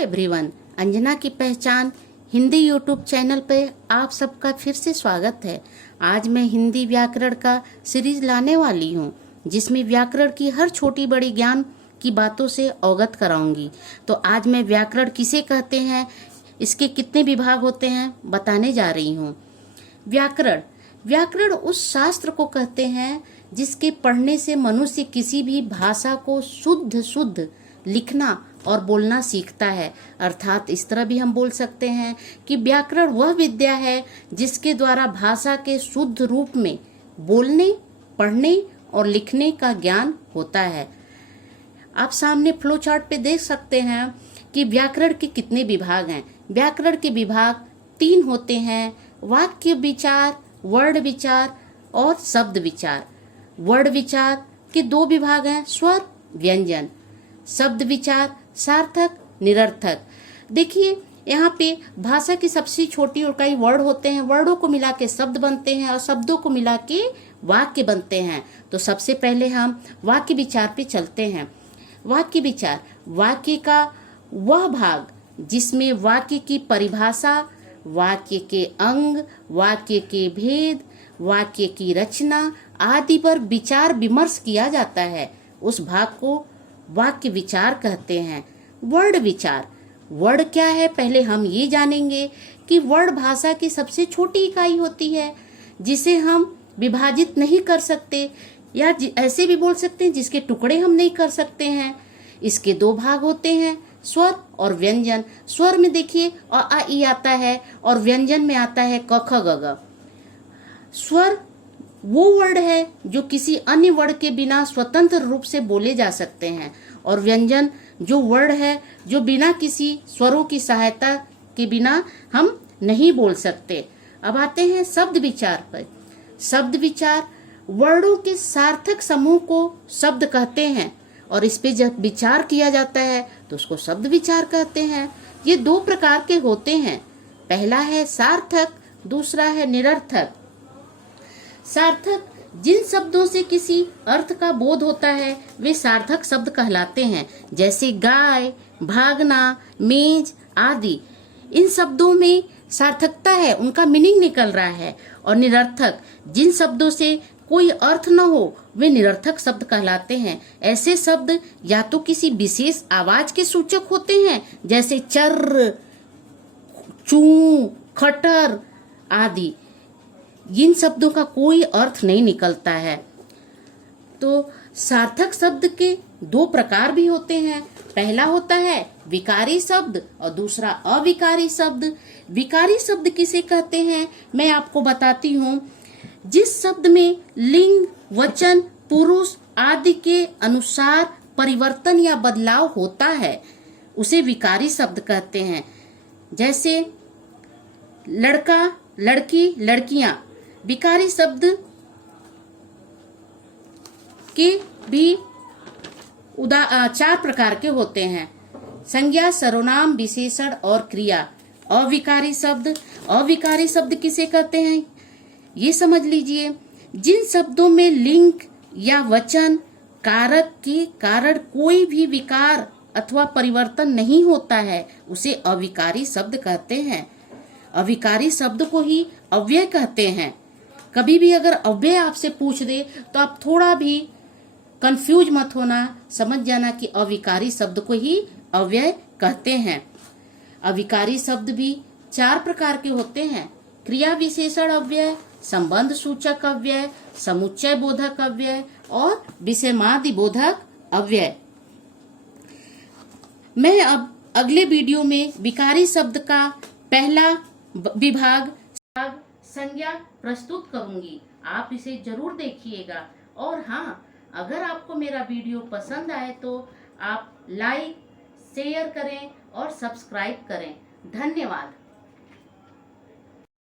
Everyone, Anjana की पहचान Hindi YouTube channel पे आप सबका फिर से स्वागत है। आज मैं हिंदी व्याकरण का सीरीज लाने वाली हूँ, जिसमें व्याकरण की हर छोटी बड़ी ज्ञान की बातों से अवगत कराऊंगी। तो आज मैं व्याकरण किसे कहते हैं, इसके कितने विभाग होते हैं बताने जा रही हूँ। व्याकरण उस शास्त्र को कहते हैं जिसके पढ़ने से मनुष्य किसी भी भाषा को शुद्ध लिखना और बोलना सीखता है। अर्थात इस तरह भी हम बोल सकते हैं कि व्याकरण वह विद्या है जिसके द्वारा भाषा के शुद्ध रूप में बोलने, पढ़ने और लिखने का ज्ञान होता है। आप सामने फ्लो चार्ट पे देख सकते हैं कि व्याकरण के कितने विभाग हैं। व्याकरण के विभाग 3 होते हैं: वाक्य विचार, वर्ड विचार और शब्द विचार। वर्ड विचार के 2 विभाग हैं: स्वर, व्यंजन। शब्द विचार सार्थक, निरर्थक। देखिए यहाँ पे भाषा की सबसे छोटी इकाई वर्ड होते हैं। वर्डों को मिला के शब्द बनते हैं और शब्दों को मिला के वाक्य बनते हैं। तो सबसे पहले हम वाक्य विचार पे चलते हैं। वाक्य विचार वाक्य का वह भाग जिसमें वाक्य की परिभाषा, वाक्य के अंग, वाक्य के भेद, वाक्य की रचना आदि पर विचार विमर्श किया जाता है, उस भाग को वाक्य विचार कहते हैं। वर्ड विचार, वर्ड क्या है पहले हम ये जानेंगे कि वर्ड भाषा की सबसे छोटी इकाई होती है जिसे हम विभाजित नहीं कर सकते, या ऐसे भी बोल सकते हैं जिसके टुकड़े हम नहीं कर सकते हैं। इसके 2 भाग होते हैं: स्वर और व्यंजन। स्वर में देखिए अ आ ई आता है और व्यंजन में आता है क ख ग घ। स्वर वो वर्ड है जो किसी अन्य वर्ड के बिना स्वतंत्र रूप से बोले जा सकते हैं, और व्यंजन जो वर्ड है जो बिना किसी स्वरों की सहायता के बिना हम नहीं बोल सकते। अब आते हैं शब्द विचार पर। शब्द विचार वर्डों के सार्थक समूह को शब्द कहते हैं, और इस पे जब विचार किया जाता है तो उसको शब्द विचार कहते हैं। ये 2 प्रकार के होते हैं, पहला है सार्थक, दूसरा है निरर्थक। सार्थक जिन शब्दों से किसी अर्थ का बोध होता है वे सार्थक शब्द कहलाते हैं, जैसे गाय, भागना, मेज आदि। इन शब्दों में सार्थकता है, उनका मीनिंग निकल रहा है। और निरर्थक जिन शब्दों से कोई अर्थ न हो वे निरर्थक शब्द कहलाते हैं। ऐसे शब्द या तो किसी विशेष आवाज के सूचक होते हैं, जैसे चर, चू, खटर आदि। इन शब्दों का कोई अर्थ नहीं निकलता है। तो सार्थक शब्द के 2 प्रकार भी होते हैं। पहला होता है विकारी शब्द और दूसरा अविकारी शब्द। विकारी शब्द किसे कहते हैं मैं आपको बताती हूँ। जिस शब्द में लिंग, वचन, पुरुष आदि के अनुसार परिवर्तन या बदलाव होता है उसे विकारी शब्द कहते हैं, जैसे लड़का, लड़की, लड़कियां। विकारी शब्द के भी 4 प्रकार के होते हैं: संज्ञा, सर्वनाम, विशेषण और क्रिया। अविकारी शब्द किसे कहते हैं ये समझ लीजिए। जिन शब्दों में लिंग या वचन कारक के कारण कोई भी विकार अथवा परिवर्तन नहीं होता है उसे अविकारी शब्द कहते हैं। अविकारी शब्द को ही अव्यय कहते हैं। कभी भी अगर अव्यय आपसे पूछ दे तो आप थोड़ा भी कंफ्यूज मत होना, समझ जाना कि अविकारी शब्द को ही अव्यय कहते हैं। अविकारी शब्द भी 4 प्रकार के होते हैं: क्रिया विशेषण अव्यय, संबंध सूचक अव्यय, समुच्चय बोधक अव्यय और विषयमादि बोधक अव्यय। मैं अब अगले वीडियो में विकारी शब्द का पहला विभाग संज्ञा प्रस्तुत करूंगी। आप इसे जरूर देखिएगा। और हाँ, अगर आपको मेरा वीडियो पसंद आए तो आप लाइक, शेयर करें और सब्सक्राइब करें। धन्यवाद।